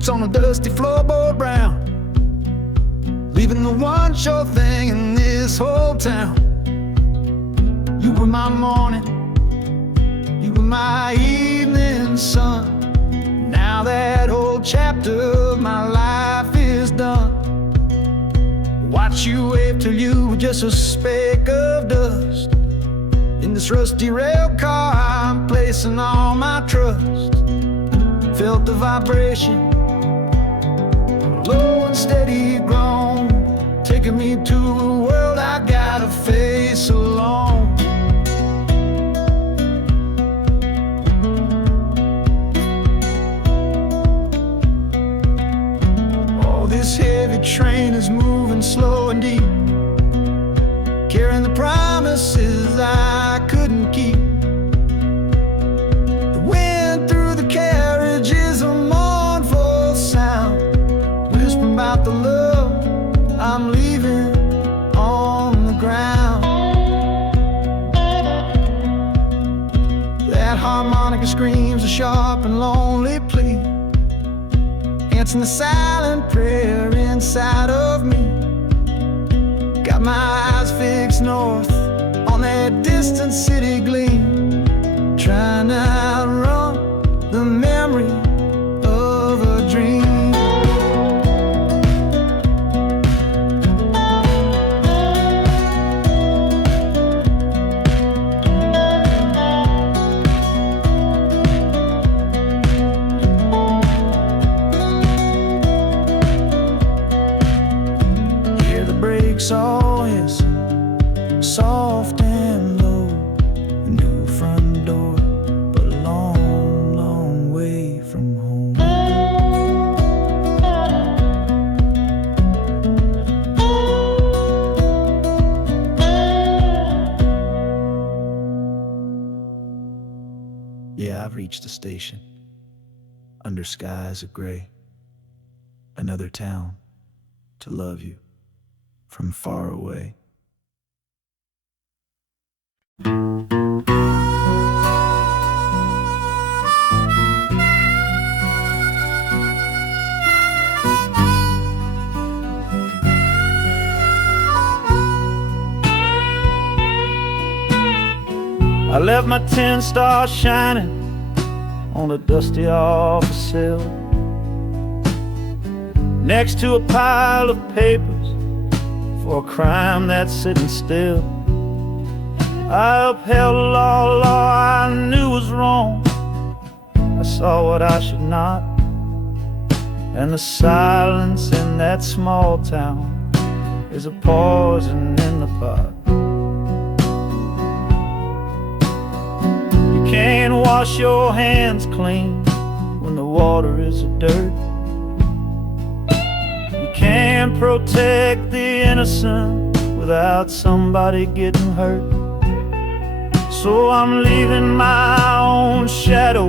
boots on a dusty floorboard brown, leaving the one sure thing in this whole town. You were my morning, you were my evening sun. Now that whole chapter of my life is done. Watch you wave till you were just a speck of dust. In this rusty rail car I'm placing all my trust. Felt the vibration, low and steady groan, taking me to a world I gotta face alone. Oh, this heavy train is moving slow and deep, carrying the promises I couldn't keep. The wind through the carriage is a mournful sound, whispering about the love I'm leaving on the ground. That harmonica screams a sharp and lonely plea, answering the silent prayer inside of me. Got my eyes fixed north on that distant city gleam, trying to outrun the memory of a dream. Hear the brakes all hiss, soft and low. A new front door, but a long, long way from home. Yeah, I've reached the station, under skies of gray. Another town to love you from far away. I left my 10 stars shining on a dusty office sill, next to a pile of papers for a crime that's sitting still. I upheld a law I knew was wrong. I saw what I should not, and the silence in that small town is a poison in the pot. You can't wash your hands clean when the water is dirt. You can't protect the innocent without somebody getting hurt. So I'm leaving my own shadow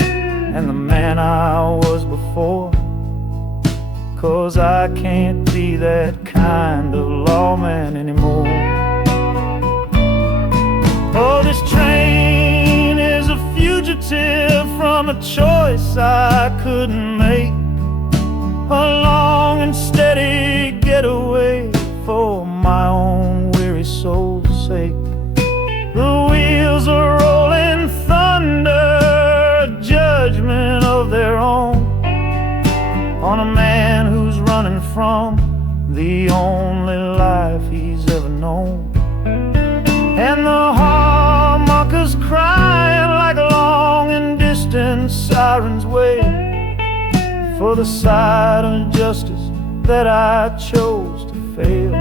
and the man I was before, 'cause I can't be that kind of lawman anymore. Oh, this train is a fugitive from a choice I couldn't make, a long and steady getaway for my own weary soul's sake. The wheels are rolling thunder, a judgment of their own, on a man who's running from the only life he's ever known. And the harmonicas crying like long and distant sirens wait for the side of justice that I chose to fail.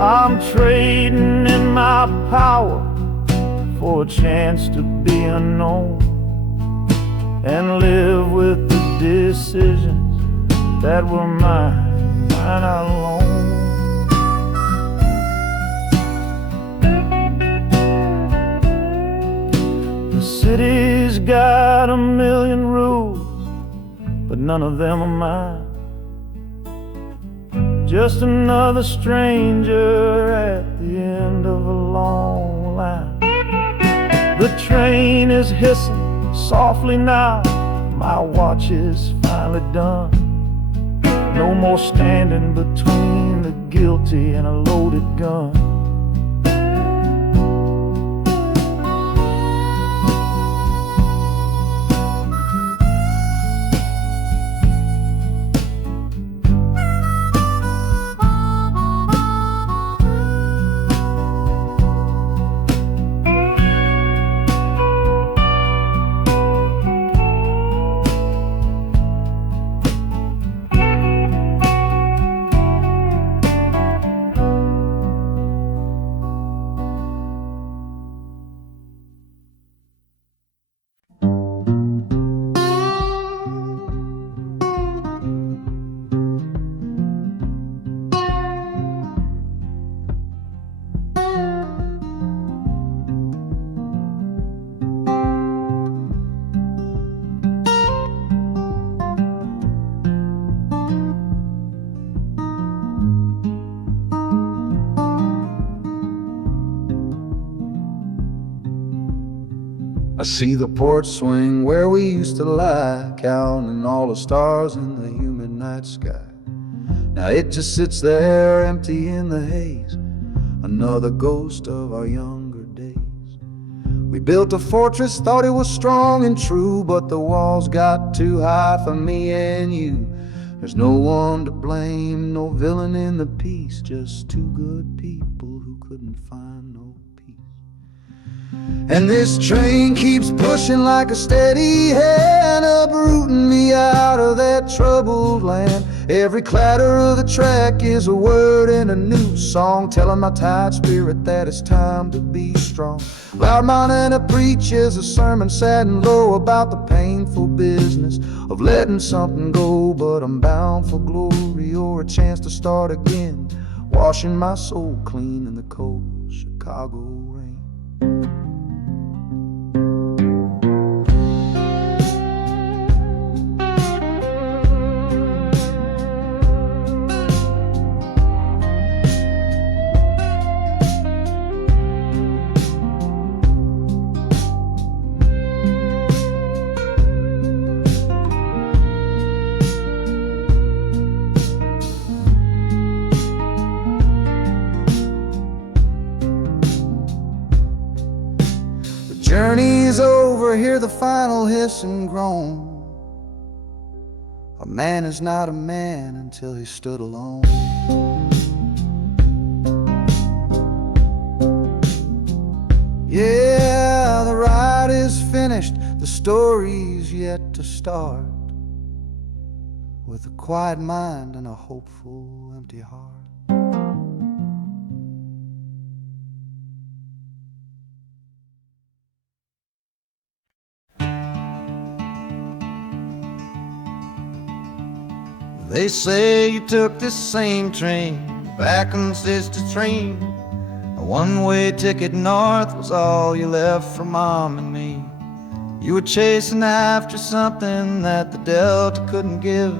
I'm trading in my power for a chance to be unknown and live with the decisions that were mine alone. The city's got a million rules, but none of them are mine. Just another stranger at the end of a long line. The train is hissing softly now, my watch is finally done. No more standing between the guilty and a loaded gun. I see the porch swing where we used to lie, counting all the stars in the humid night sky. Now it just sits there empty in the haze, another ghost of our younger days. We built a fortress, thought it was strong and true, but the walls got too high for me and you. There's no one to blame, no villain in the piece, just two good people who couldn't find no peace. And this train keeps pushing like a steady hand, uprooting me out of that troubled land. Every clatter of the track is a word in a new song, telling my tired spirit that it's time to be strong. Loud Montana preaches a sermon sad and low about the painful business of letting something go, but I'm bound for glory or a chance to start again, washing my soul clean in the cold Chicago rain. Journey's over, hear the final hiss and groan. A man is not a man until he stood alone. Yeah, the ride is finished, the story's yet to start, with a quiet mind and a hopeful empty heart. They say you took this same train back on Sister Train. A one-way ticket north was all you left for Mom and me. You were chasing after something that the Delta couldn't give,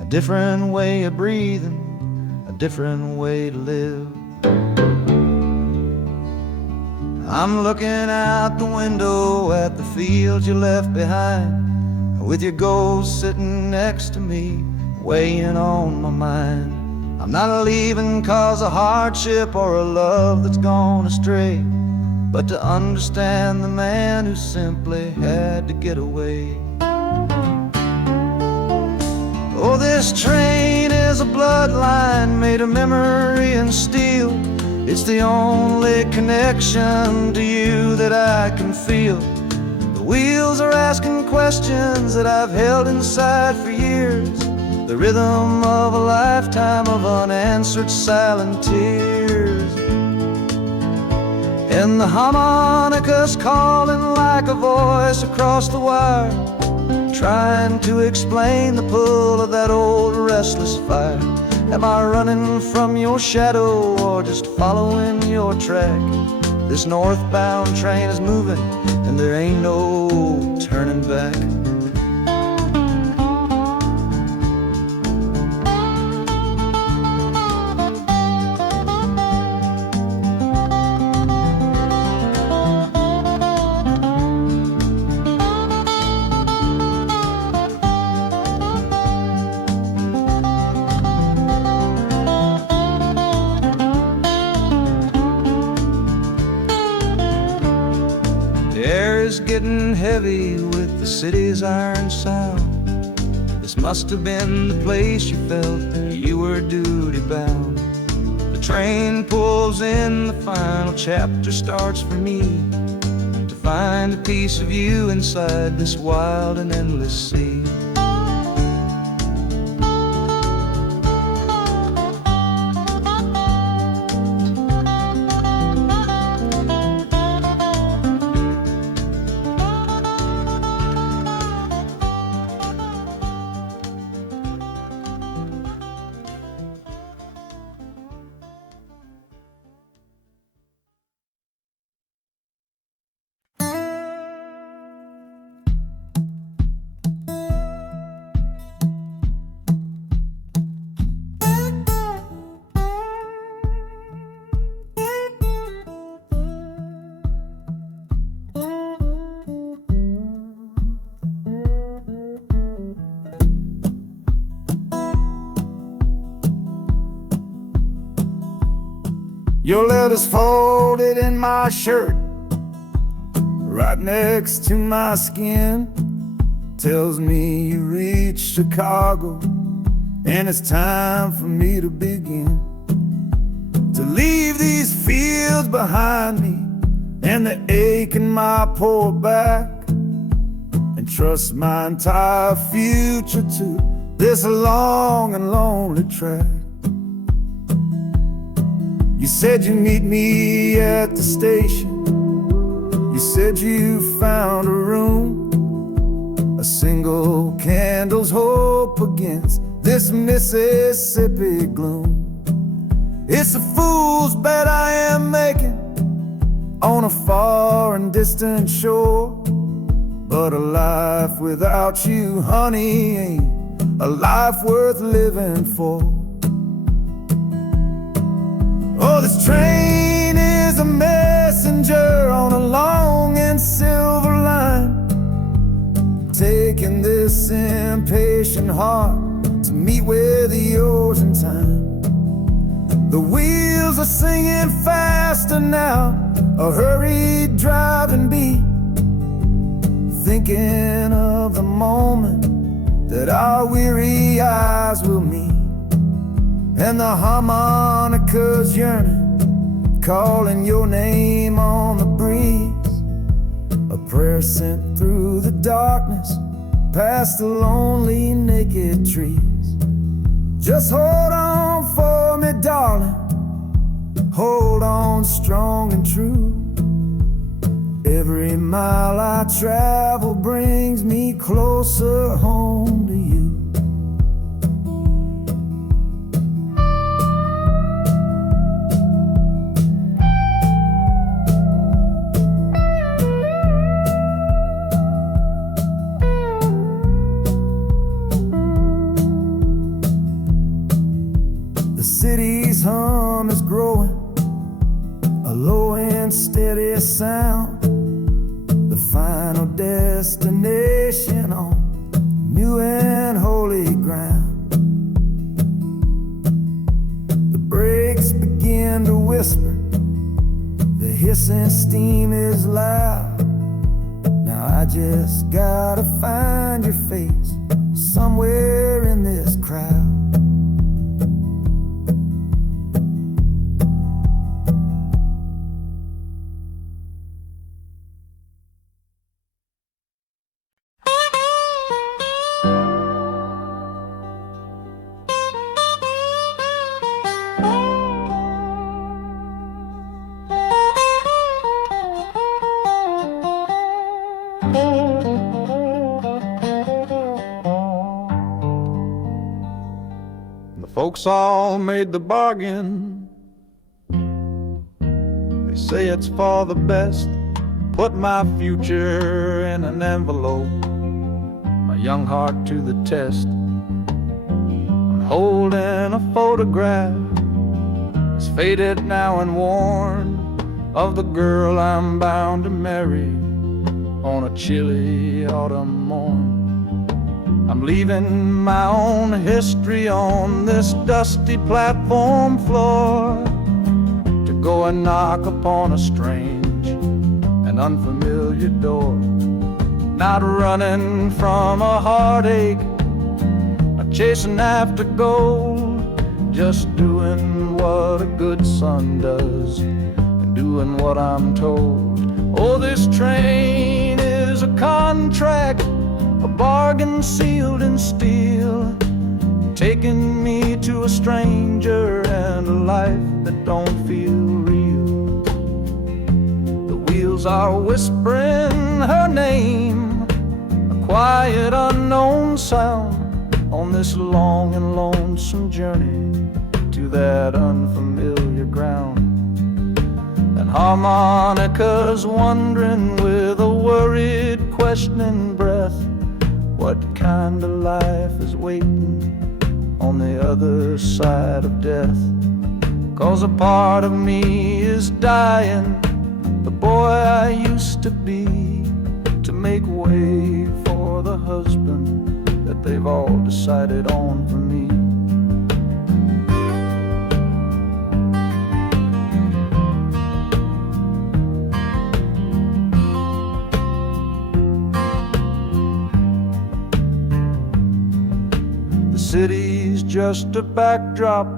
a different way of breathing, a different way to live. I'm looking out the window at the fields you left behind, with your ghost sitting next to me, weighing on my mind. I'm not leaving cause of hardship or a love that's gone astray, but to understand the man who simply had to get away. Oh, this train is a bloodline made of memory and steel. It's the only connection to you that I can feel. The wheels are asking questions that I've held inside for years, the rhythm of a lifetime of unanswered silent tears. And the harmonica's calling like a voice across the wire, trying to explain the pull of that old restless fire. Am I running from your shadow or just following your track? This northbound train is moving and there ain't no turning back. is getting heavy with the city's iron sound. This must have been the place you felt you were duty bound. The train pulls in, the final chapter starts for me, to find a piece of you inside this wild and endless sea. Your letter's folded in my shirt, right next to my skin. Tells me you reached Chicago, and it's time for me to begin. To leave these fields behind me, and the ache in my poor back, and trust my entire future to this long and lonely track. You said you'd meet me at the station. You said you found a room, a single candle's hope against this Mississippi gloom. It's a fool's bet I am making on a far and distant shore, but a life without you, honey, ain't a life worth living for. Oh, this train is a messenger on a long and silver line, taking this impatient heart to meet with yours in time. The wheels are singing faster now, a hurried driving beat, thinking of the moment that our weary eyes will meet. And the harmonica's yearning, calling your name on the breeze. A prayer sent through the darkness, past the lonely naked trees. Just hold on for me, darling, hold on strong and true. Every mile I travel brings me closer home to you. The city's hum is growing, a low and steady sound, the final destination on new and holy ground. The brakes begin to whisper, the hissing steam is loud. Now I just gotta find your face somewhere in this crowd. Folks all made the bargain. They say it's for the best. Put my future in an envelope, my young heart to the test. I'm holding a photograph, it's faded now and worn, of the girl I'm bound to marry on a chilly autumn morn. I'm leaving my own history on this dusty platform floor, to go and knock upon a strange and an unfamiliar door. Not running from a heartache, not chasing after gold, just doing what a good son does, and doing what I'm told. Oh, this train is a contract, a bargain sealed in steel, taking me to a stranger and a life that don't feel real. The wheels are whispering her name, a quiet unknown sound, on this long and lonesome journey to that unfamiliar ground. And harmonicas wondering with a worried, questioning breath, what kind of life is waiting on the other side of death. 'Cause a part of me is dying, the boy I used to be, to make way for the husband that they've all decided on for me. The city's just a backdrop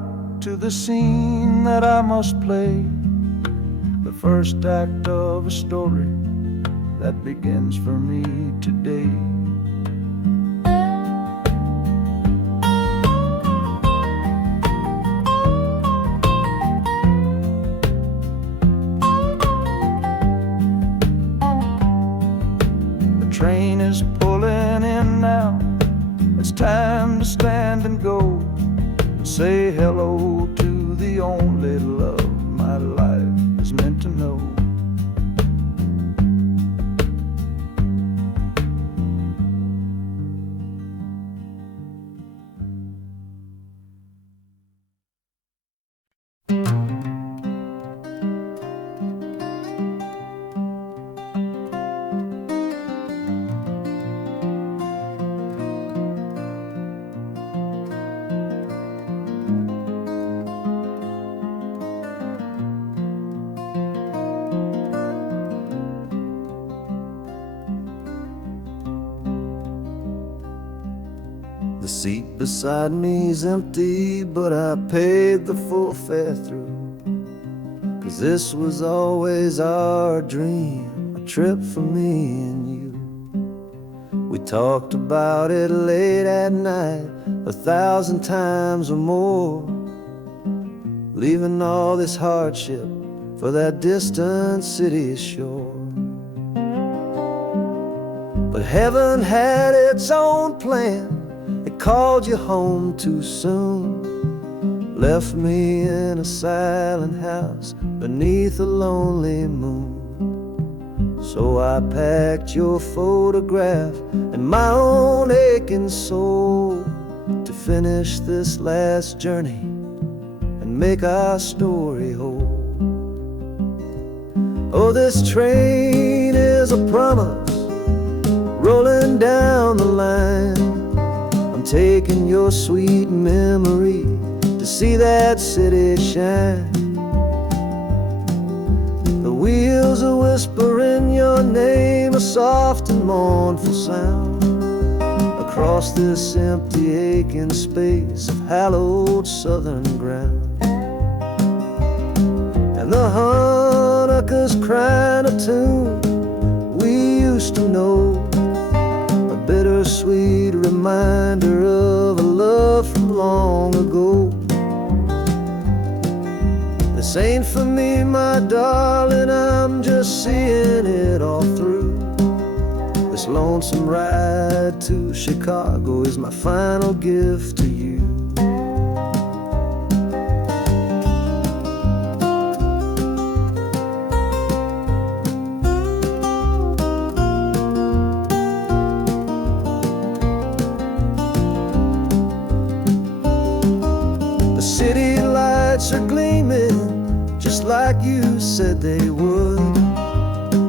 to the scene that I must play, the first act of a story that begins for me today. The train is pulling in now, it's time to stand and go, and say hello to the only love my life is meant to know. The seat beside me's empty, but I paid the full fare through, 'cause this was always our dream, a trip for me and you. We talked about it late at night, 1,000 times or more, leaving all this hardship for that distant city's shore. But heaven had its own plan, it called you home too soon, left me in a silent house beneath a lonely moon. So I packed your photograph and my own aching soul to finish this last journey and make our story whole. Oh, this train is a promise rolling down the line, taking your sweet memory to see that city shine. The wheels are whispering your name, a soft and mournful sound, across this empty aching space of hallowed southern ground. And the harmonicas crying a tune we used to know, a bittersweet reminder of a love from long ago. This ain't for me, my darling, I'm just seeing it all through. This lonesome ride to Chicago is my final gift to you. City lights are gleaming just like you said they would,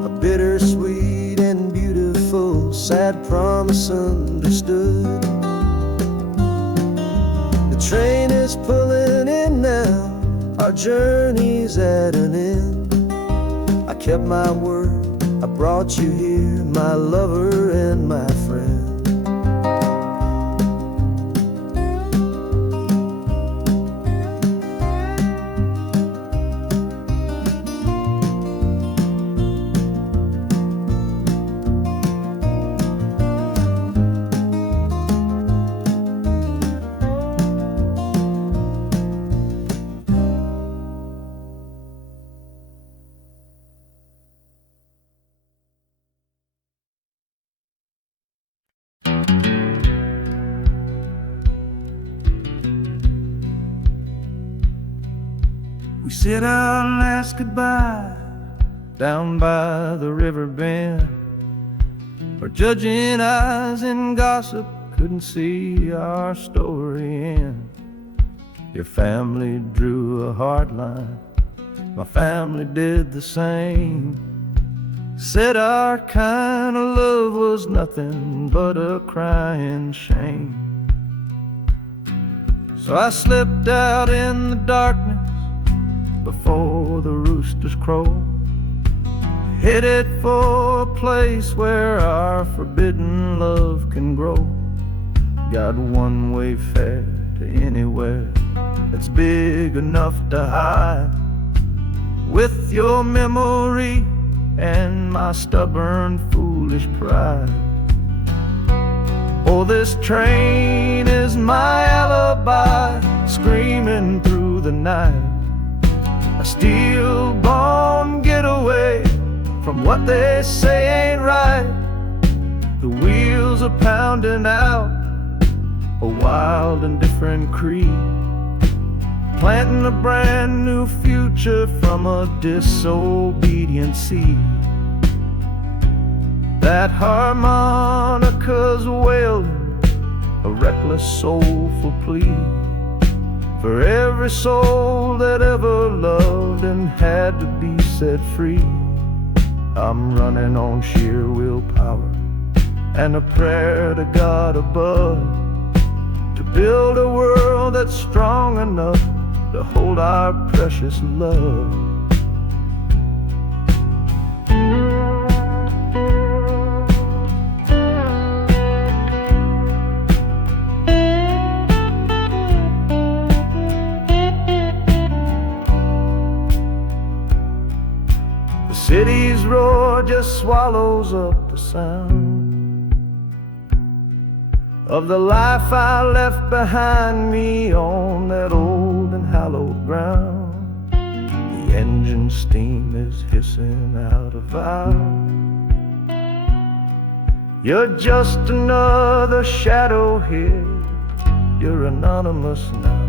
a bittersweet and beautiful sad promise understood. The train is pulling in now, our journey's at an end. I kept my word, I brought you here, my lover and my friend. We said our last goodbye down by the river bend, where judging eyes and gossip couldn't see our story end. Your family drew a hard line, my family did the same. Said our kind of love was nothing but a crying shame. So I slipped out in the darkness before the roosters crow, headed for a place where our forbidden love can grow. Got one way fare to anywhere that's big enough to hide, with your memory and my stubborn foolish pride. Oh, this train is my alibi, screaming through the night, a steel-born getaway from what they say ain't right. The wheels are pounding out a wild and different creed, planting a brand new future from a disobedient seed. That harmonica's wailing a reckless soulful plea for every soul that ever loved and had to be set free. I'm running on sheer willpower and a prayer to God above, to build a world that's strong enough to hold our precious love. The city's roar just swallows up the sound of the life I left behind me on that old and hallowed ground. The engine steam is hissing out of valve. You're just another shadow here, you're anonymous now.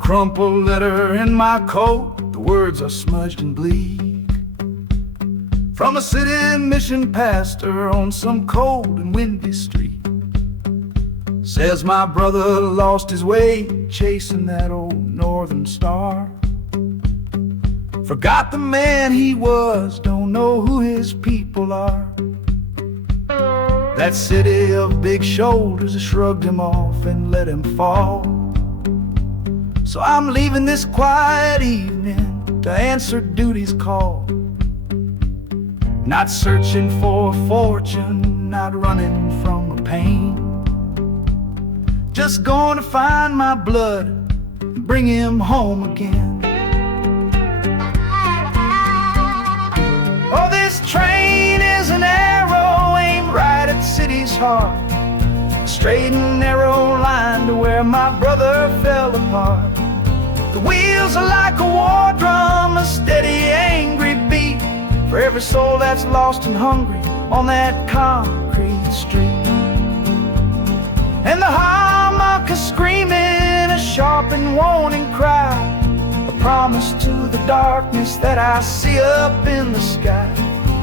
Crumpled letter in my coat, the words are smudged and bleak, from a city mission pastor on some cold and windy street. Says my brother lost his way chasing that old northern star, forgot the man he was, don't know who his people are. That city of big shoulders has shrugged him off and let him fall. So I'm leaving this quiet evening to answer duty's call. Not searching for a fortune, not running from a pain, just going to find my blood and bring him home again. Oh, this train is an arrow aimed right at the city's heart, a straight and narrow line to where my brother fell apart. The wheels are like a war drum, a steady, angry beat for every soul that's lost and hungry on that concrete street. And the harmonica screaming a sharp and warning cry, a promise to the darkness that I see up in the sky.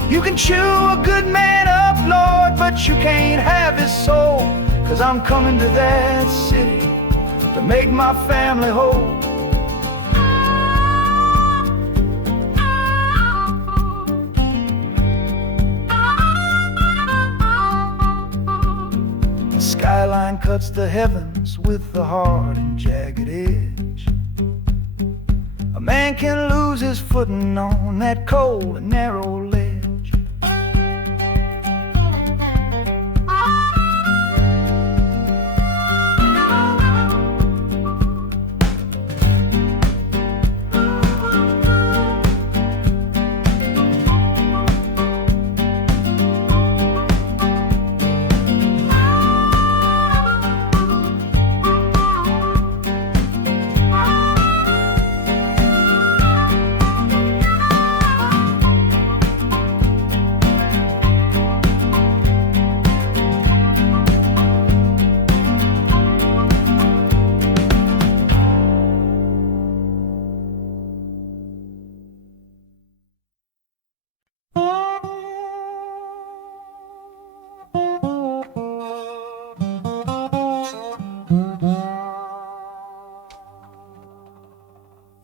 You can chew a good man up, Lord, but you can't have his soul. 'Cause I'm coming to that city to make my family whole. The skyline cuts the heavens with a hard and jagged edge. A man can lose his footing on that cold and narrow ledge.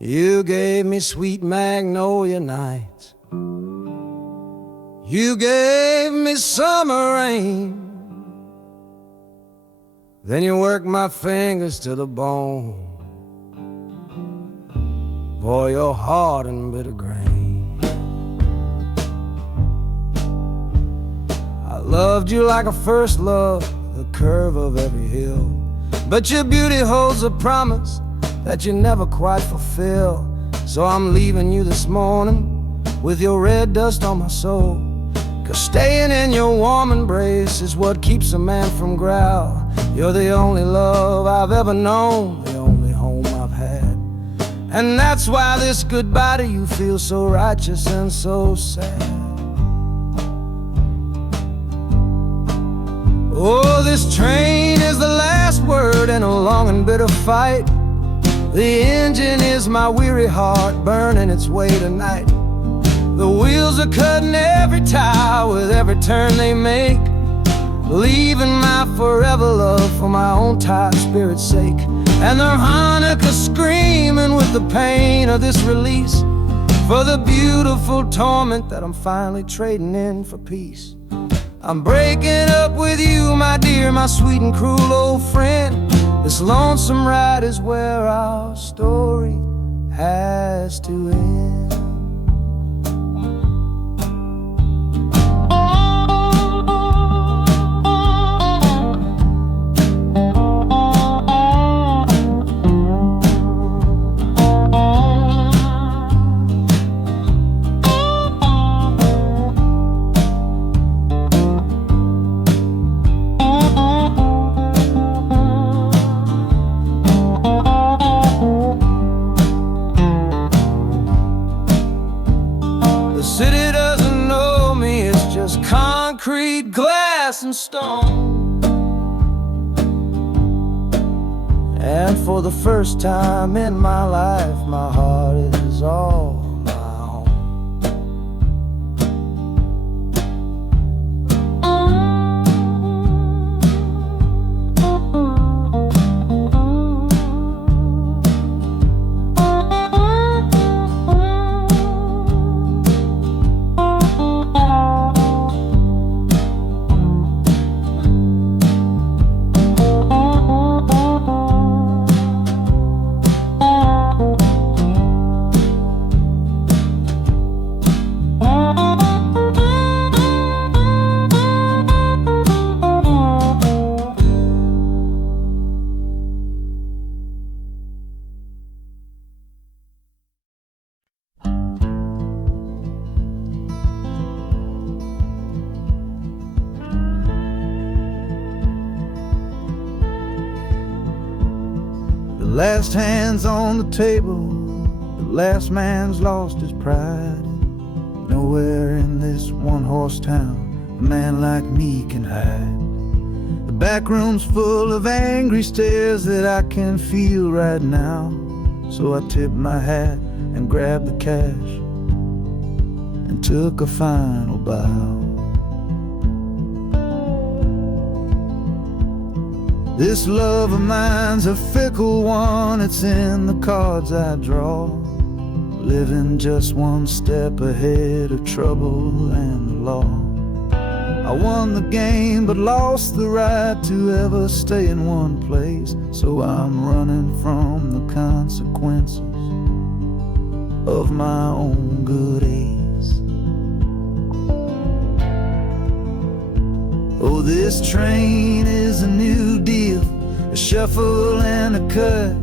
You gave me sweet magnolia nights. You gave me summer rain. Then you worked my fingers to the bone. Boy, you're hard and bitter grain. I loved you like a first love, the curve of every hill. But your beauty holds a promise that you never quite fulfill. So I'm leaving you this morning with your red dust on my soul. 'Cause staying in your warm embrace is what keeps a man from growl. You're the only love I've ever known, the only home I've had. And that's why this goodbye to you feels so righteous and so sad. Oh, this train is the last word in a long and bitter fight. The engine is my weary heart burning its way tonight. The wheels are cutting every tire with every turn they make, leaving my forever love for my own tired spirit's sake. And the harmonica screaming with the pain of this release, for the beautiful torment that I'm finally trading in for peace. I'm breaking up with you, my dear, my sweet and cruel old friend. This lonesome ride is where our story has to end. Concrete, glass, and stone. And for the first time in my life, my heart is all my own. The last hand's on the table, the last man's lost his pride. Nowhere in this one-horse town a man like me can hide. The back room's full of angry stares that I can feel right now. So I tipped my hat and grabbed the cash and took a final bow. This love of mine's a fickle one, it's in the cards I draw. Living just one step ahead of trouble and the law. I won the game but lost the right to ever stay in one place. So I'm running from the consequences of my own good ace. Oh, this train is a new deal, a shuffle and a cut,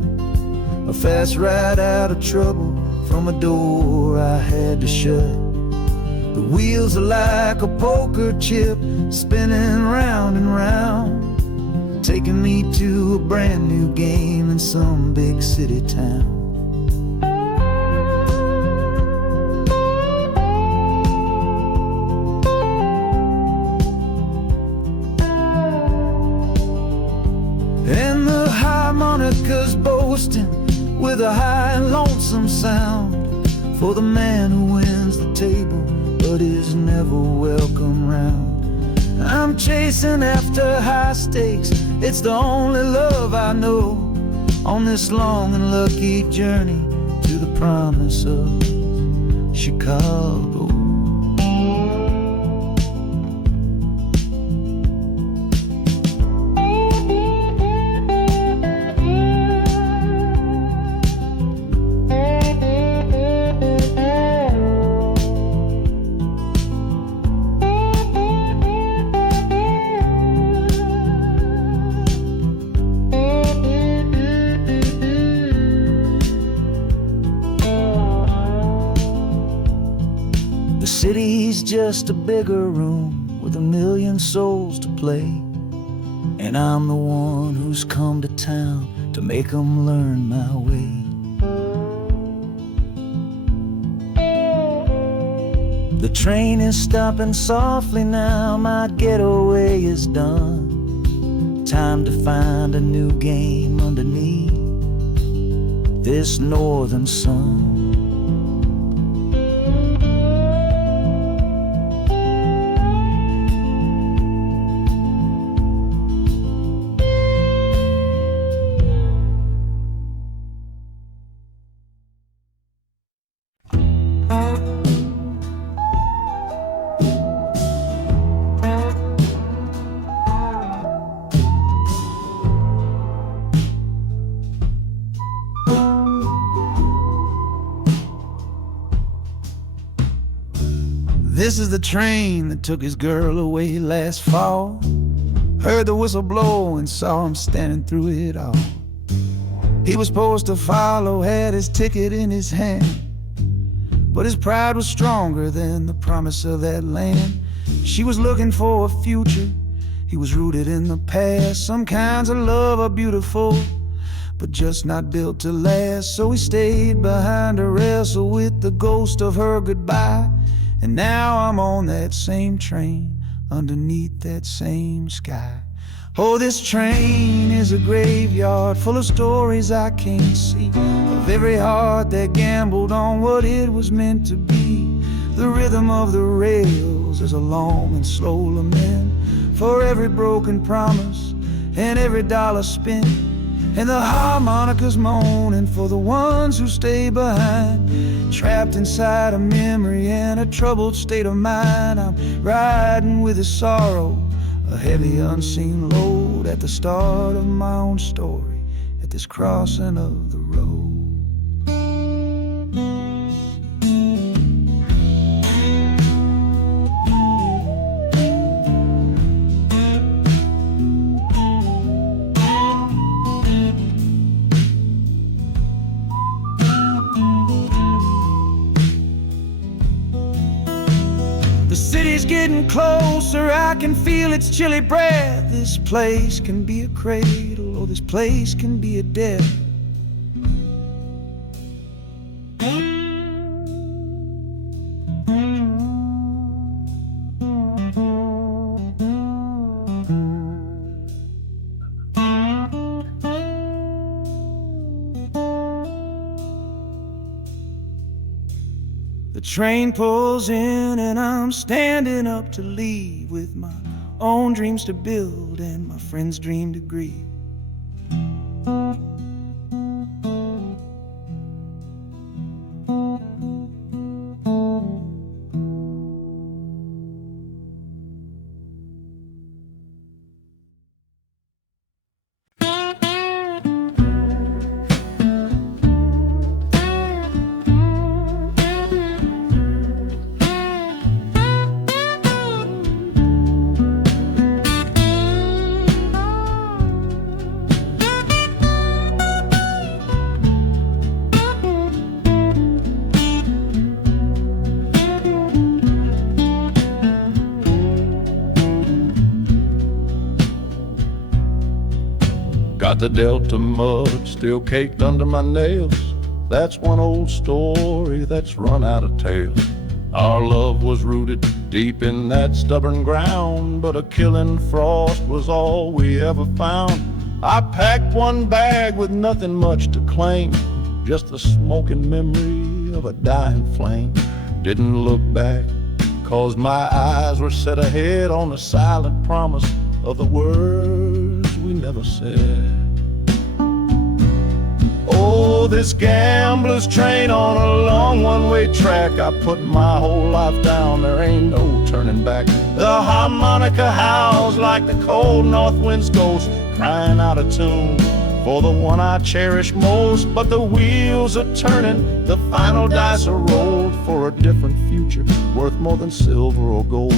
a fast ride out of trouble from a door I had to shut. The wheels are like a poker chip, spinning round and round, taking me to a brand new game in some big city town. And the harmonica's boasting with a high and lonesome sound for the man who wins the table but is never welcome round. I'm chasing after high stakes, it's the only love I know on this long and lucky journey to the promise of Chicago. The city's just a bigger room with a million souls to play, and I'm the one who's come to town to make them learn my way. The train is stopping softly now, my getaway is done. Time to find a new game underneath this northern sun. This is the train that took his girl away last fall. Heard the whistle blow and saw him standing through it all. He was supposed to follow, had his ticket in his hand, but his pride was stronger than the promise of that land. She was looking for a future, he was rooted in the past. Some kinds of love are beautiful, but just not built to last. So he stayed behind to wrestle with the ghost of her goodbye. And now I'm on that same train, underneath that same sky. Oh, this train is a graveyard full of stories I can't see, of every heart that gambled on what it was meant to be. The rhythm of the rails is a long and slow lament for every broken promise and every dollar spent. And the harmonica's moaning for the ones who stay behind, trapped inside a memory and a troubled state of mind. I'm riding with his sorrow, a heavy unseen load, at the start of my own story, at this crossing of the road. The city's getting closer, I can feel its chilly breath. This place can be a cradle, or this place can be a death. The train pulls in and I'm standing up to leave, with my own dreams to build and my friends' dream to grieve. Got the Delta mud still caked under my nails. That's one old story that's run out of tales. Our love was rooted deep in that stubborn ground, but a killing frost was all we ever found. I packed one bag with nothing much to claim, just the smoking memory of a dying flame. Didn't look back, 'cause my eyes were set ahead on the silent promise of the words we never said. Oh, this gambler's train on a long one-way track. I put my whole life down, there ain't no turning back. The harmonica howls like the cold north wind's ghost, crying out a tune for the one I cherish most. But the wheels are turning, the final dice are rolled for a different future, worth more than silver or gold.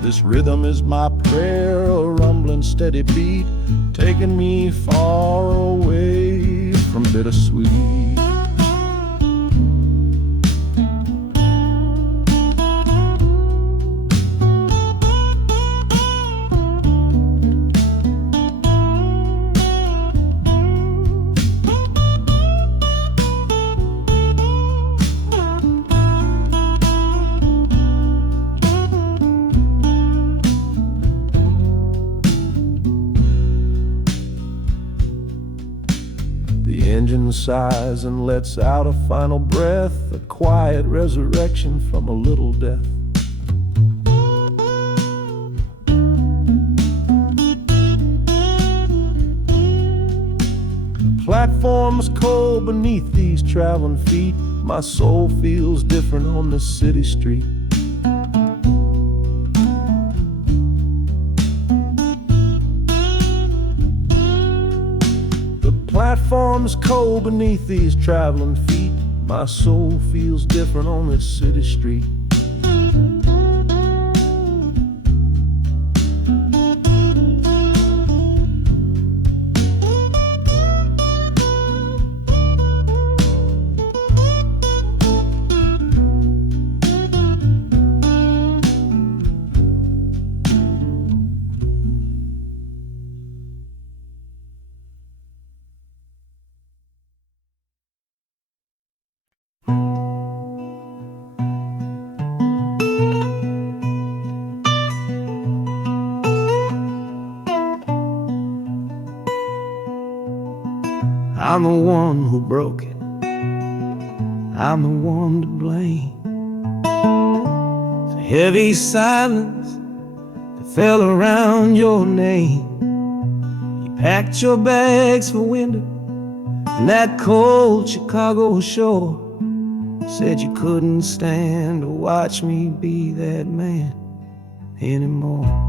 This rhythm is my prayer, a rumbling steady beat, taking me far away from bittersweet. The engine sighs and lets out a final breath, a quiet resurrection from a little death. The platform's cold beneath these traveling feet. My soul feels different on this city street. Platform's cold beneath these traveling feet. My soul feels different on this city street. I'm the one who broke it, I'm the one to blame. The heavy silence that fell around your name. You packed your bags for winter in that cold Chicago shore. Said you couldn't stand to watch me be that man anymore.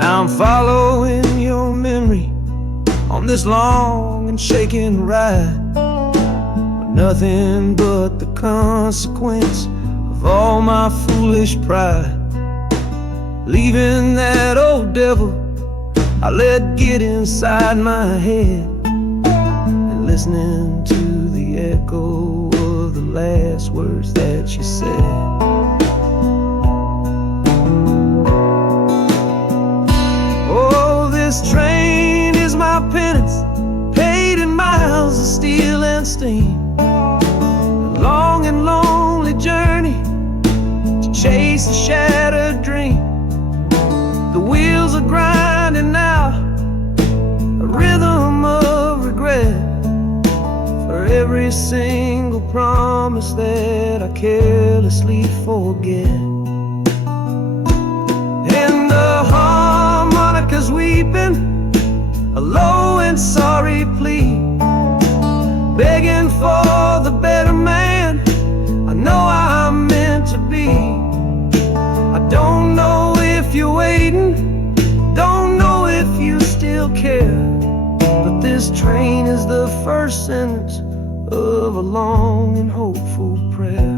I'm following your memory on this long and shaking ride, with nothing but the consequence of all my foolish pride. Leaving that old devil I let get inside my head, and listening to the echo of the last words that you said. This train is my penance, paid in miles of steel and steam. A long and lonely journey to chase a shattered dream. The wheels are grinding now, a rhythm of regret. every single promise that I carelessly forget. And the harmonica's weeping, a low and sorry plea, begging for the better man I know I'm meant to be. I don't know if you're waiting, don't know if you still care, but this train is the first sentence of a long and hopeful prayer.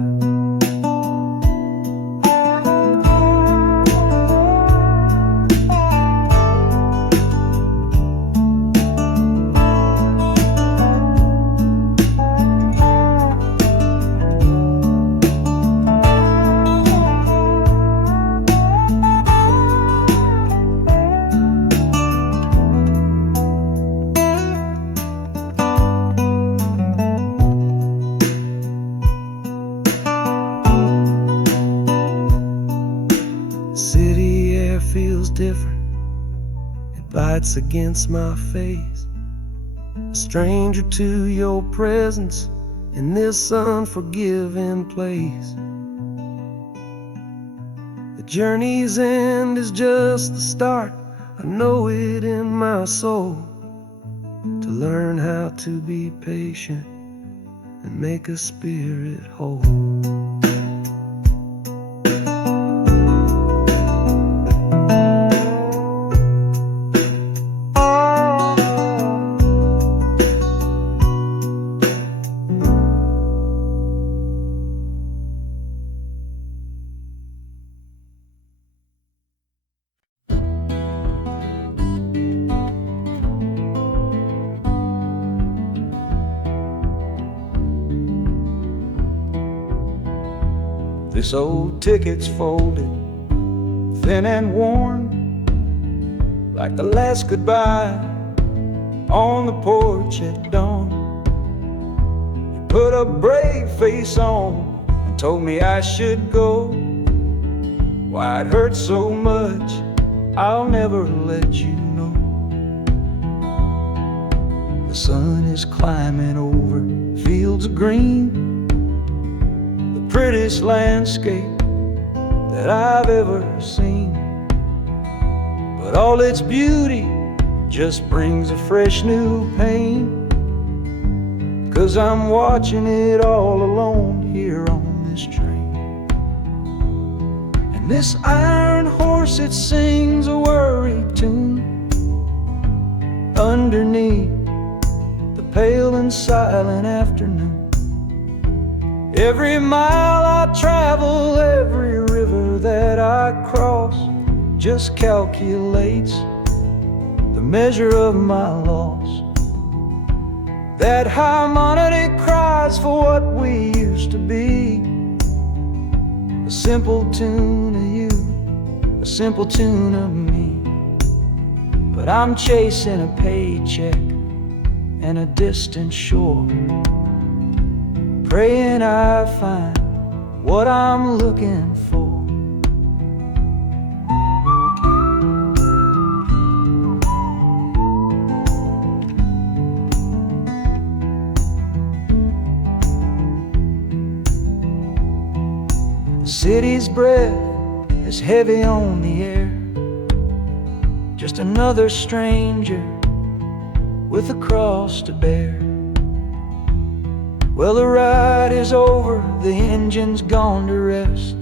City air feels different, it bites against my face. A stranger to your presence in this unforgiving place. The journey's end is just the start, I know it in my soul. To learn how to be patient and make a spirit whole. This old ticket's folded, thin and worn, like the last goodbye on the porch at dawn. You put a brave face on and told me I should go. Why it hurts so much, I'll never let you know. The sun is climbing over fields of green, prettiest landscape that I've ever seen. But all its beauty just brings a fresh new pain, 'cause I'm watching it all alone here on this train. And this iron horse, it sings a worry tune underneath the pale and silent afternoon. Every mile I travel, every river that I cross, just calculates the measure of my loss. That harmonic cries for what we used to be, a simple tune of you, a simple tune of me. But I'm chasing a paycheck and a distant shore, praying I find what I'm looking for. The city's breath is heavy on the air, just another stranger with a cross to bear. Well, the ride is over, the engine's gone to rest,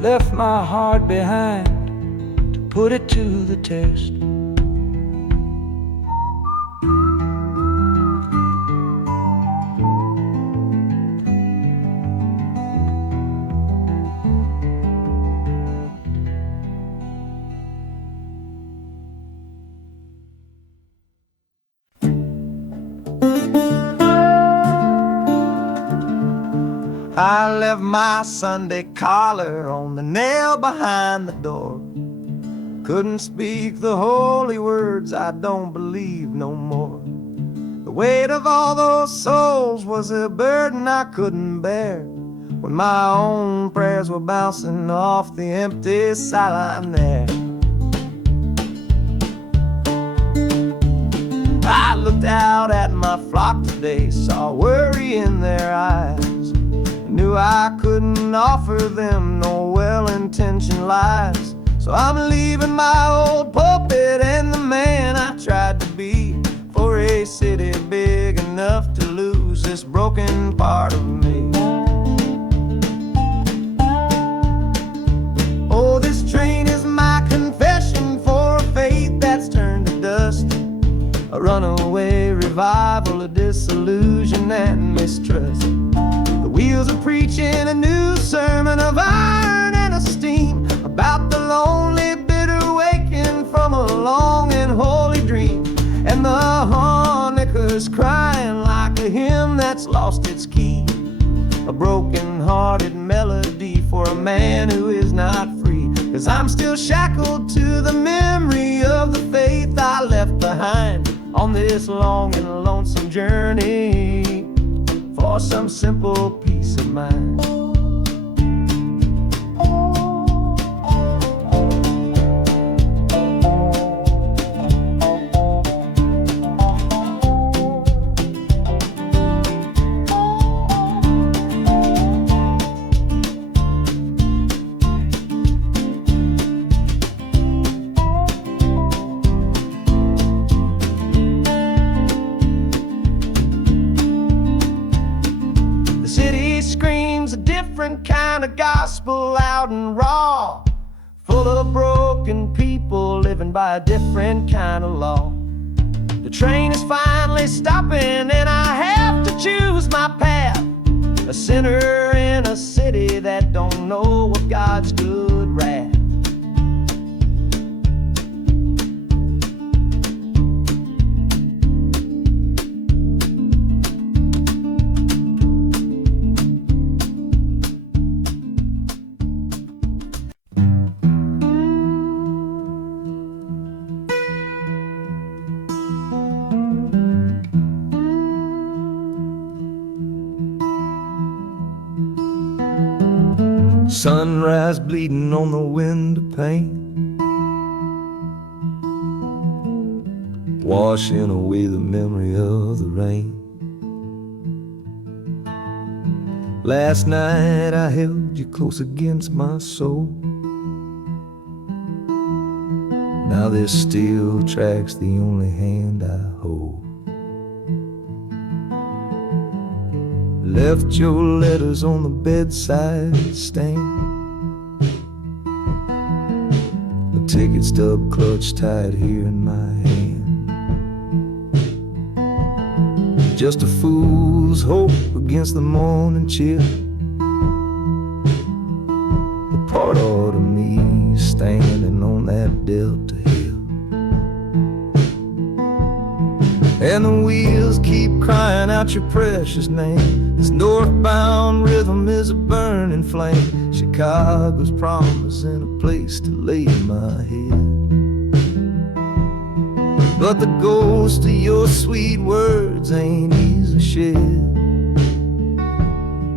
left my heart behind to put it to the test. I left my Sunday collar on the nail behind the door. Couldn't speak the holy words, I don't believe no more. The weight of all those souls was a burden I couldn't bear, when my own prayers were bouncing off the empty sideline there. I looked looked out at my flock today, saw worry in their eyes, knew I couldn't offer them no well-intentioned lies. So I'm leaving my old pulpit and the man I tried to be, for a city big enough to lose this broken part of me. Oh, this train is my confession for a faith that's turned to dust, a runaway revival of disillusion and mistrust. The wheels are preaching a new sermon of iron and of steam, about the lonely, bitter waking from a long and holy dream. And the harmonicas crying like a hymn that's lost its key, a broken-hearted melody for a man who is not free. 'Cause I'm still shackled to the memory of the faith I left behind on this long and lonesome journey for some simple peace of mind. Kind of gospel, loud and raw, full of broken people living by a different kind of law. The train is finally stopping and I have to choose my path, a sinner in a city that don't know of God's good wrath. Sunrise bleeding on the window pane, washing away the memory of the rain. Last night I held you close against my soul. Now this steel track's the only hand I hold. Left your letters on the bedside stand, the ticket stub clutched tight here in my hand. Just a fool's hope against the morning chill, the part of me standing on that Delta hill. And the wheels keep crying out your precious name. This northbound rhythm is a burning flame, Chicago's promising a place to lay my head. But the ghost of your sweet words ain't easy shed.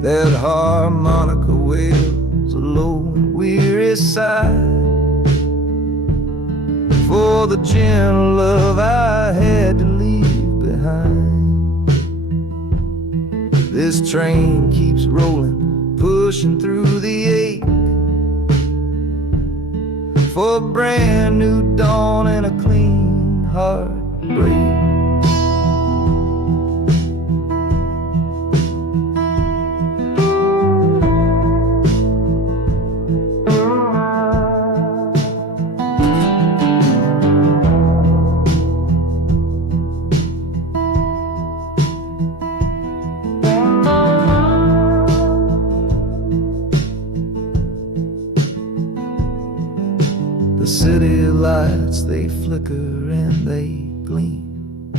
That harmonica wails a low and weary sigh for the gentle love I had to leave behind. This train keeps rolling, pushing through the ache, for a brand new dawn and a clean heartbreak. The city lights, they flicker and they gleam.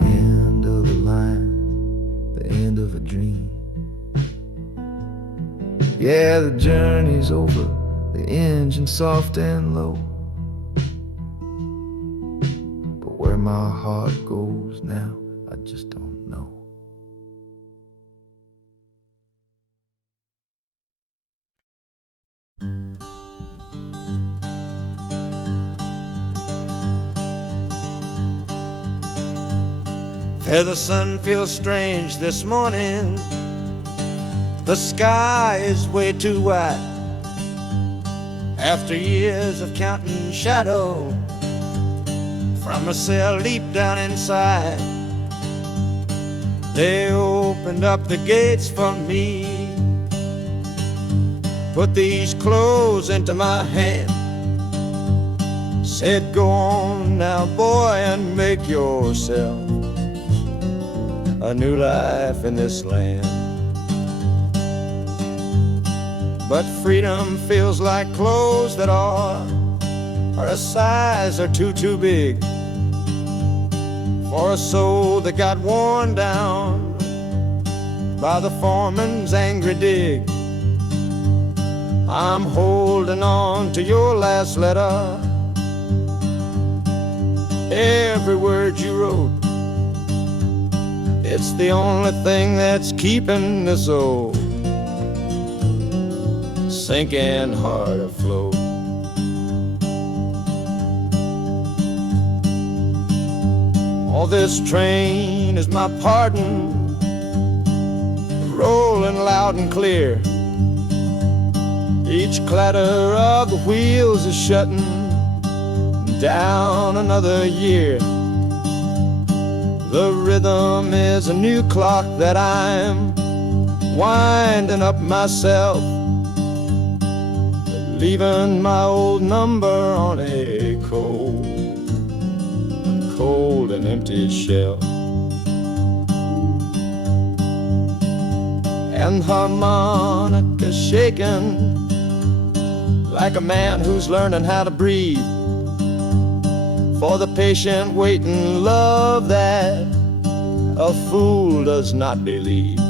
End of the line, the end of a dream. Yeah, the journey's over, the engine soft and low, but where my heart goes now, I just don't know. Yeah, the sun feels strange this morning. The sky is way too wide. After years of counting shadow from a cell deep down inside, they opened up the gates for me, put these clothes into my hand, said, go on now, boy, and make yourself a new life in this land. But freedom feels like clothes that are a size or two big for a soul that got worn down by the foreman's angry dig. I'm holding on to your last letter, every word you wrote. It's the only thing that's keeping this old sinking heart afloat. Oh, this train is my pardon, rolling loud and clear. Each clatter of the wheels is shutting down another year. The rhythm is a new clock that I'm winding up myself, leaving my old number on a cold and empty shelf. And harmonica shaking like a man who's learning how to breathe, for the patient waiting love that a fool does not believe.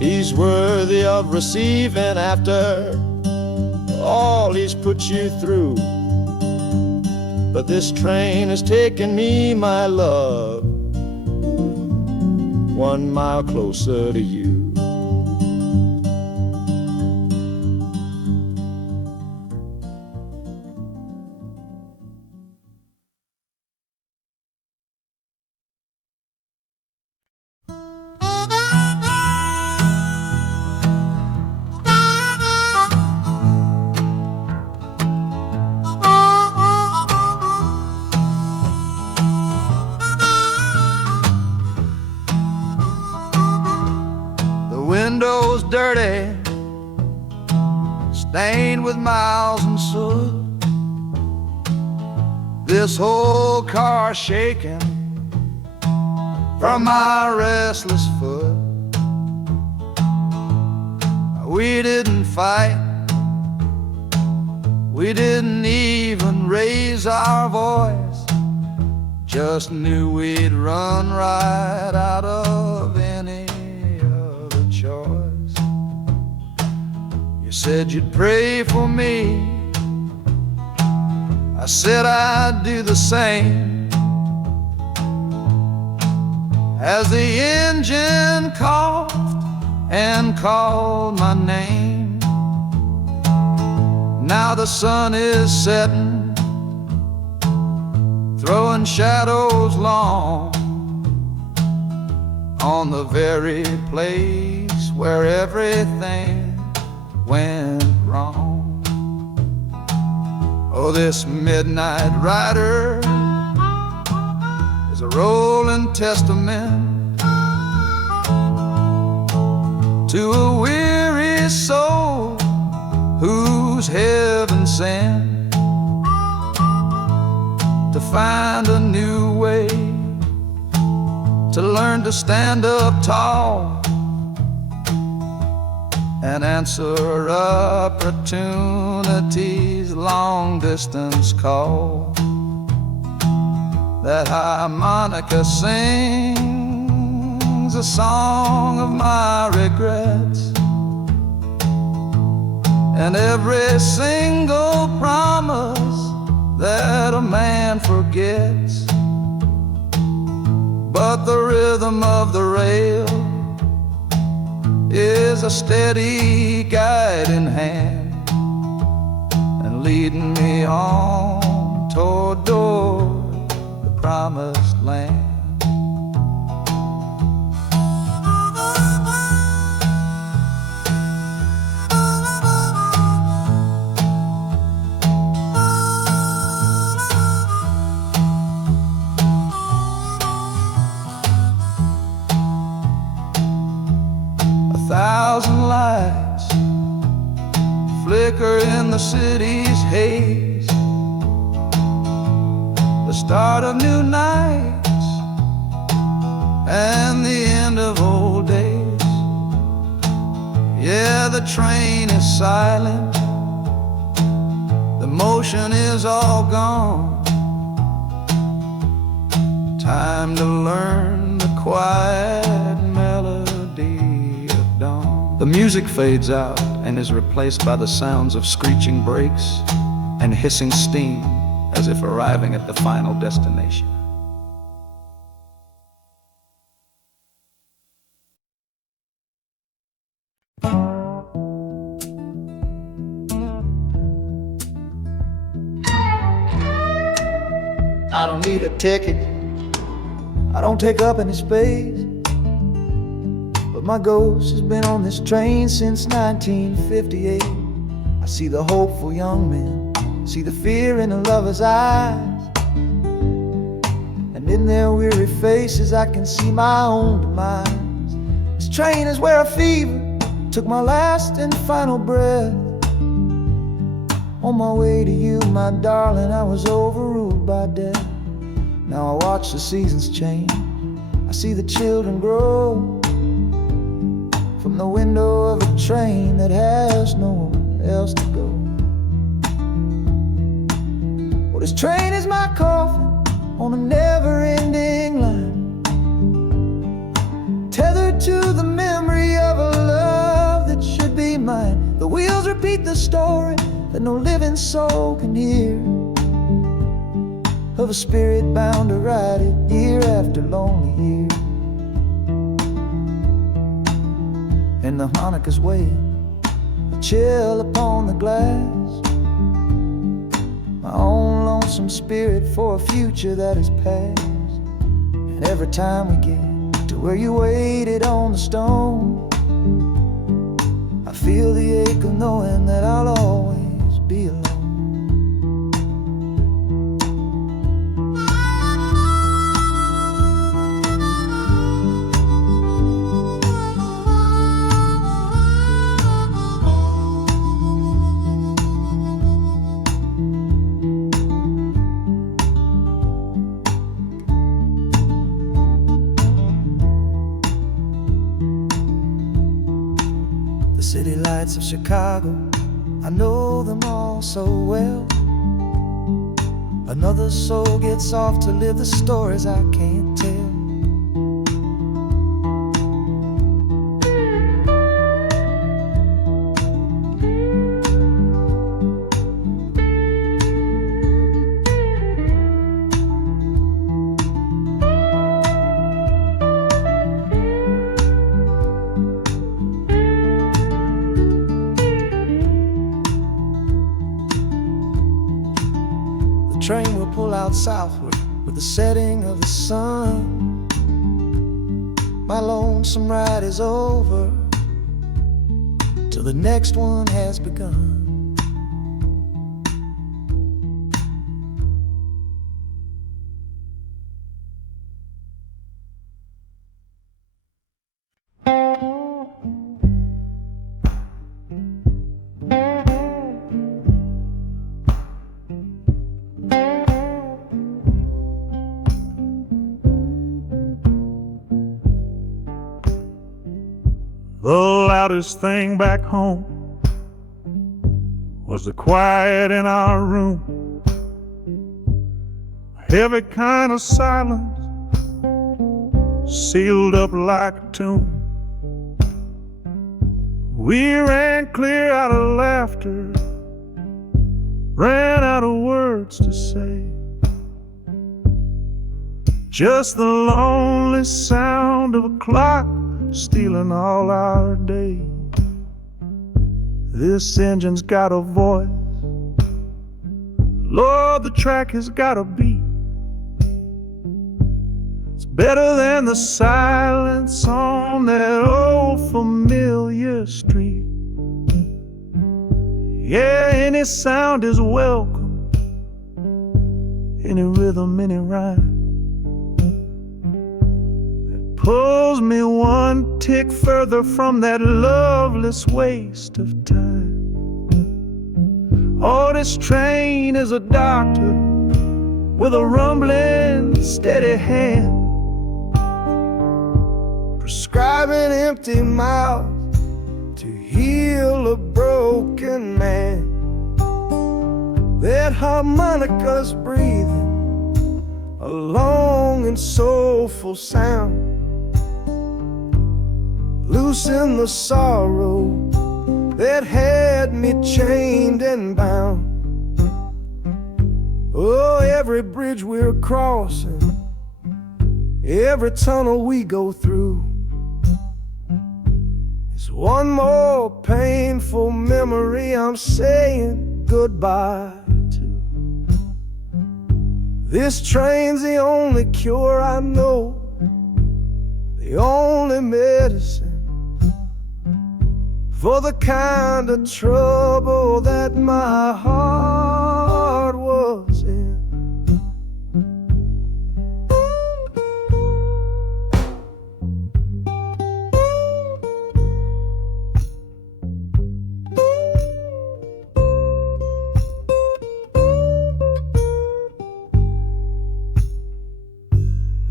He's worthy of receiving after all he's put you through. But this train has taken me, my love, 1 mile closer to you. Windows dirty, stained with miles and soot. This whole car shaking from my restless foot. We didn't fight, we didn't even raise our voice, just knew we'd run right out of any choice. You said you'd pray for me, I said I'd do the same. As the engine coughed and called my name, now the sun is setting, throwing shadows long on the very place where everything went wrong. Oh, this midnight rider is a rolling testament to a weary soul whose heaven sent to find a new way, to learn to stand up tall and answer opportunity's long-distance call. That harmonica sings a song of my regrets, and every single promise that a man forgets. But the rhythm of the rail is a steady guiding hand, and leading me on toward the promised land. flicker in the city's haze, the start of new nights and the end of old days. Yeah, the train is silent, the motion is all gone. Time to learn the quiet melody of dawn. The music fades out and is replaced by the sounds of screeching brakes and hissing steam, as if arriving at the final destination. I don't need a ticket, I don't take up any space, but my ghost has been on this train since 1958. I see the hopeful young men, see the fear in the lovers' eyes, and in their weary faces I can see my own demise. This train is where a fever took my last and final breath. On my way to you, my darling, I was overruled by death. Now I watch the seasons change, I see the children grow, from the window of a train that has nowhere else to go. Well, this train is my coffin on a never-ending line, tethered to the memory of a love that should be mine. The wheels repeat the story that no living soul can hear, of a spirit bound to ride it year after lonely year. And the harmonicas wail, a chill upon the glass, my own lonesome spirit for a future that is past. And every time we get to where you waited on the stone, I feel the ache of knowing that I'll always be alone. The city lights of Chicago, I know them all so well. Another soul gets off to live the stories I can't tell. The train will pull out southward with the setting of the sun. My lonesome ride is over till the next one has begun. The loudest thing back home was the quiet in our room, a heavy kind of silence, sealed up like a tomb. We ran clear out of laughter, ran out of words to say, just the lonely sound of a clock stealing all our day. This engine's got a voice, Lord, the track has got a beat. It's better than the silence on that old familiar street. Yeah, any sound is welcome, any rhythm, any rhyme. Pulls me one tick further from that loveless waste of time. Oh, this train is a doctor with a rumbling, steady hand, prescribing empty mouths to heal a broken man. That harmonica's breathing a long and soulful sound, loosen the sorrow that had me chained and bound. Oh, every bridge we're crossing, every tunnel we go through, is one more painful memory I'm saying goodbye to. This train's the only cure I know, the only medicine for the kind of trouble that my heart was in.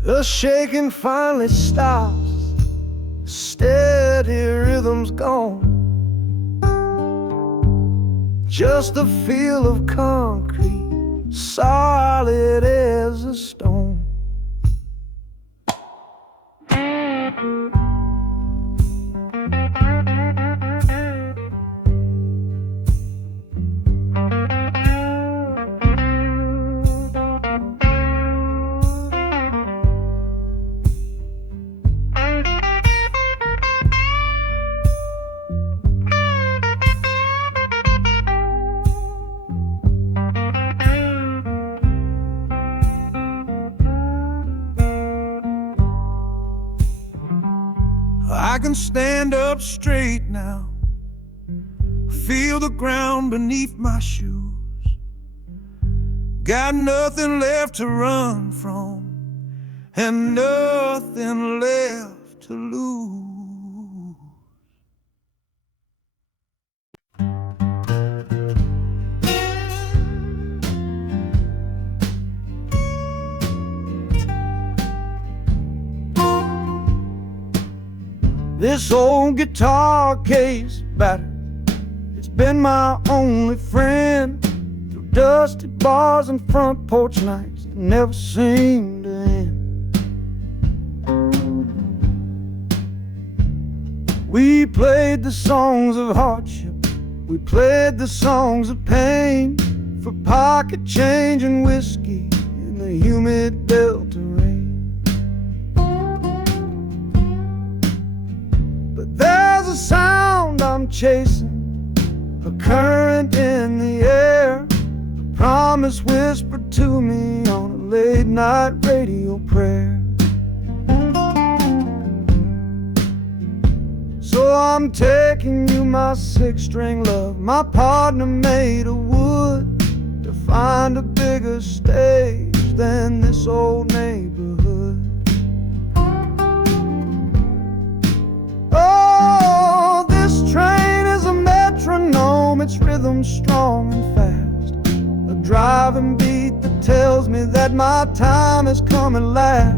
The shaking finally stops, steady rhythm's gone. Just a feel of concrete, solid as a stone. I can stand up straight now, feel the ground beneath my shoes. Got nothing left to run from and nothing left to lose. This old guitar case battered, it's been my only friend through dusty bars and front porch nights that never seemed to end. We played the songs of hardship, we played the songs of pain, for pocket change and whiskey in the humid Delta rain. There's a sound I'm chasing, a current in the air, a promise whispered to me on a late night radio prayer. So I'm taking you, my six-string love, my partner made of wood, to find a bigger stage than this old neighborhood. Oh, this train is a metronome, its rhythm strong and fast, a driving beat that tells me that my time has come at last.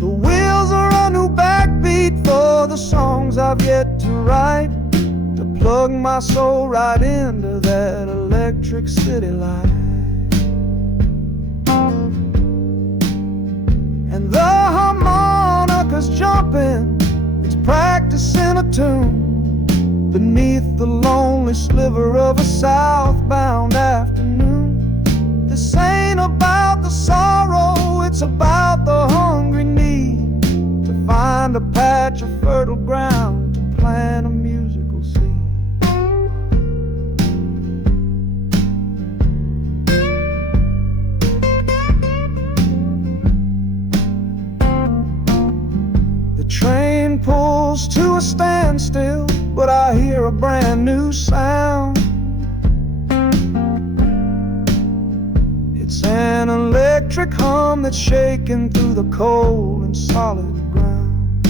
The wheels are a new backbeat for the songs I've yet to write, to plug my soul right into that electric city light. And the harmonica's jumping, practicing a tune beneath the lonely sliver of a southbound afternoon. This ain't about the sorrow, it's about the hungry need to find a patch of fertile ground to plant a musical seed. The train pulls to a standstill, but I hear a brand new sound. It's an electric hum that's shaking through the cold and solid ground.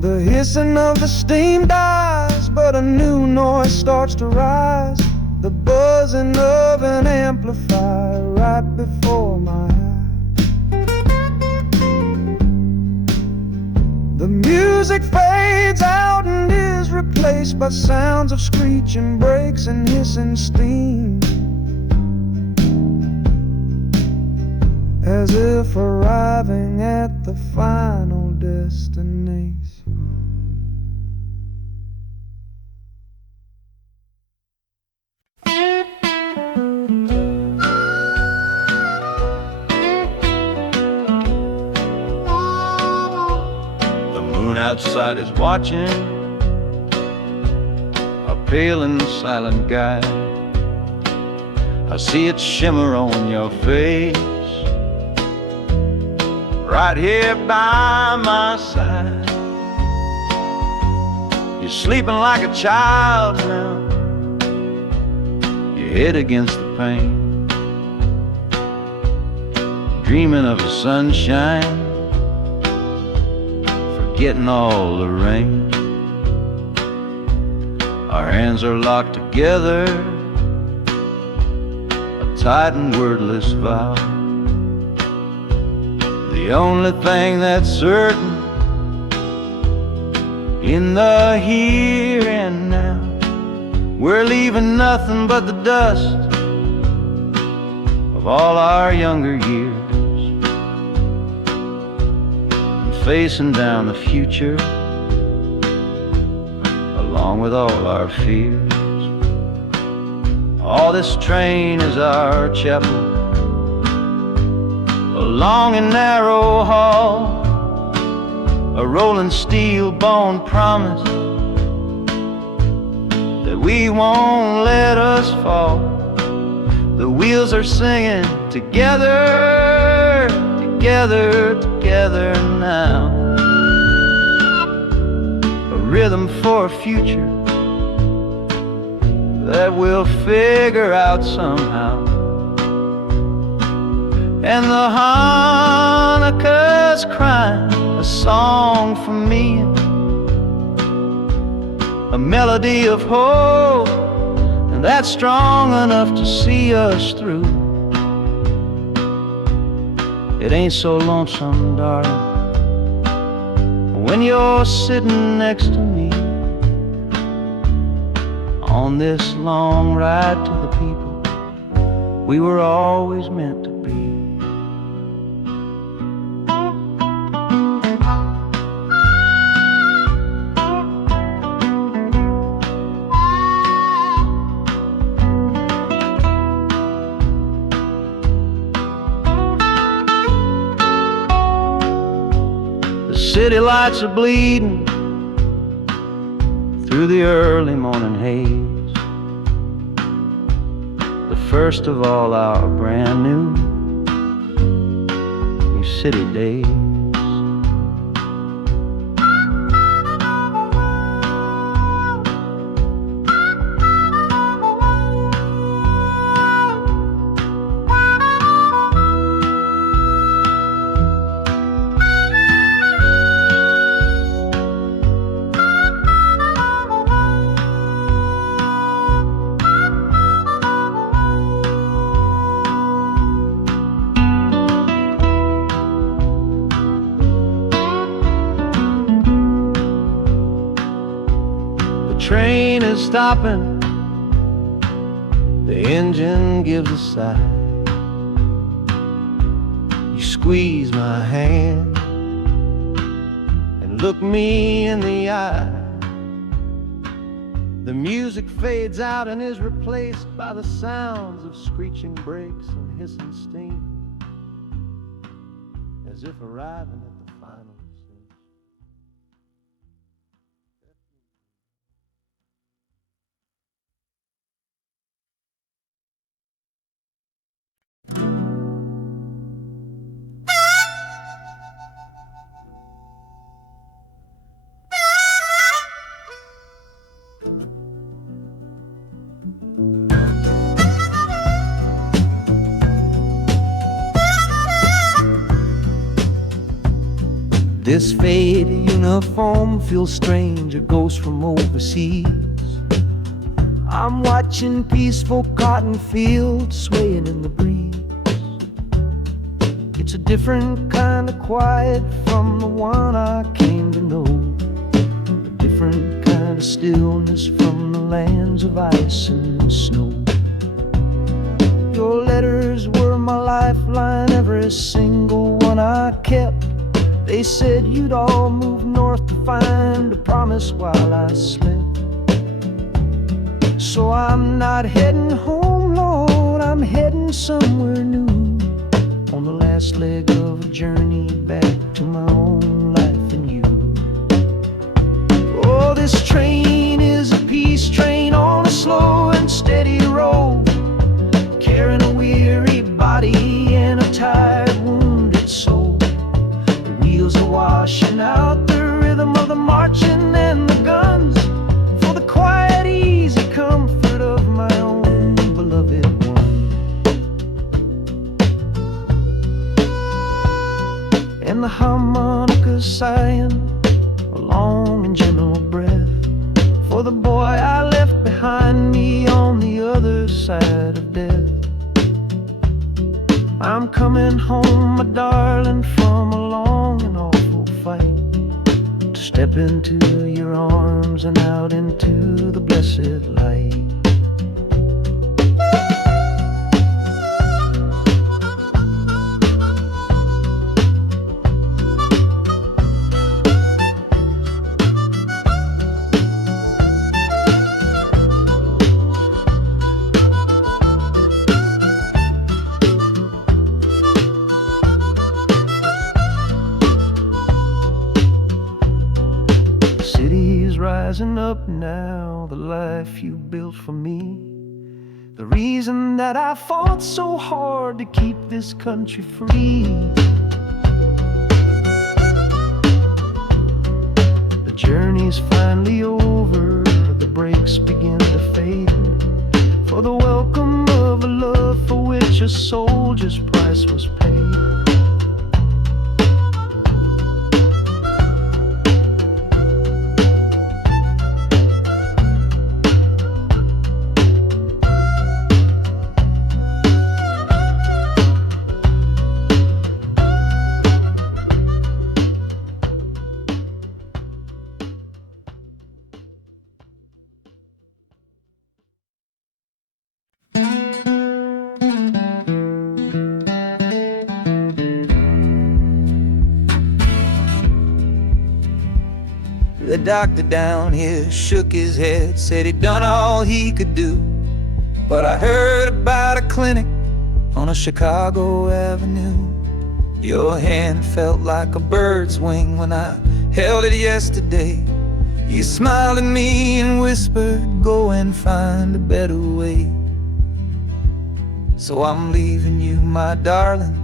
The hissing of the steam dies, but a new noise starts to rise. The buzzing of an amplifier right before my eyes. The music fades out and is replaced by sounds of screeching brakes and hissing steam, as if arriving at the final destination. The moon outside is watching, a pale and silent guide. I see it shimmer on your face, right here by my side. You're sleeping like a child now, your head against the pane, dreaming of the sunshine, forgetting all the rain. Our hands are locked together, a tight and wordless vow. The only thing that's certain in the here and now, we're leaving nothing but the dust of all our younger years, and facing down the future along with all our fears. All this train is our chapel, a long and narrow hall, a rolling steel bone promise that we won't let us fall. The wheels are singing together, together, together now, a rhythm for a future that we'll figure out somehow. And the Hanukkah's crying a song for me, a melody of hope, and that's strong enough to see us through. It ain't so lonesome, darling, when you're sitting next to me on this long ride to the people we were always meant to be. City lights are bleeding through the early morning haze, the first of all our brand new city days. Train is stopping, the engine gives a sigh. You squeeze my hand and look me in the eye. The music fades out and is replaced by the sounds of screeching brakes and hissing steam, as if arriving at the final. This faded uniform feels strange, a ghost from overseas. I'm watching peaceful cotton fields swaying in the breeze. It's a different kind of quiet from the one I came to know, a different kind of stillness from the lands of ice and snow. Your letters were my lifeline, every single one I kept. They said you'd all move north to find a promise while I slept. So I'm not heading home, Lord, I'm heading somewhere new, on the last leg of a journey back to my own life and you. Oh, this train is a peace train on a slow and steady road, carrying a weary body and a tired, wounded soul. The wheels are washing out the rhythm of the marching and the guns, for the quiet, easy comfort of my own beloved one. And the harmonicas sighing a long and gentle breath for the boy I left behind me on the other side of death. I'm coming home, my darling, from a long and awful fight, to step into your arms and out into the blessed light. Rising up now, the life you built for me, the reason that I fought so hard to keep this country free. The journey's finally over, the brakes begin to fade, for the welcome of a love for which a soldier's price was paid. The doctor down here shook his head, said he'd done all he could do. But I heard about a clinic on a Chicago avenue. Your hand felt like a bird's wing when I held it yesterday. You smiled at me and whispered, go and find a better way. So I'm leaving you, my darling,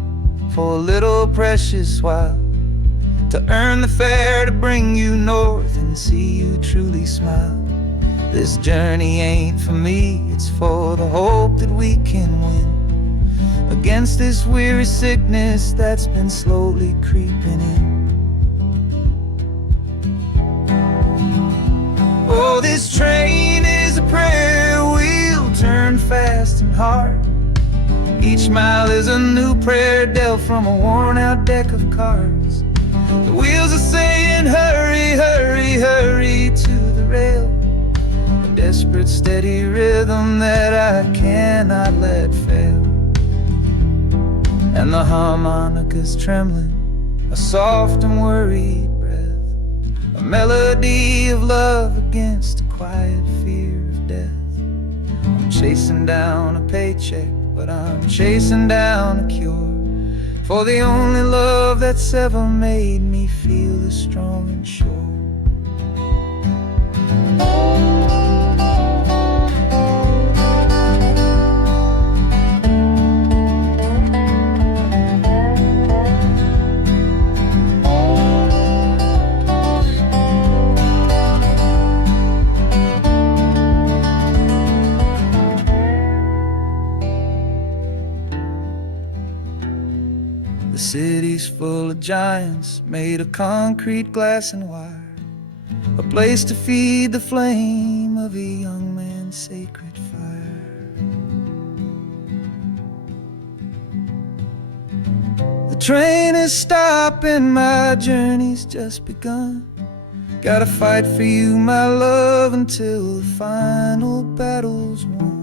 for a little precious while, to earn the fare to bring you north and see you truly smile. This journey ain't for me, it's for the hope that we can win against this weary sickness that's been slowly creeping in. Oh, this train is a prayer wheel turned fast and hard. Each mile is a new prayer dealt from a worn out deck of cards. The wheels are saying hurry, hurry, hurry to the rail, a desperate steady rhythm that I cannot let fail. And the harmonica's trembling, a soft and worried breath, a melody of love against a quiet fear of death. I'm chasing down a paycheck, but I'm chasing down a cure for the only love that's ever made me feel this strong and sure. The city's full of giants made of concrete, glass, and wire, a place to feed the flame of a young man's sacred fire. The train is stopping, my journey's just begun. Gotta fight for you, my love, until the final battle's won.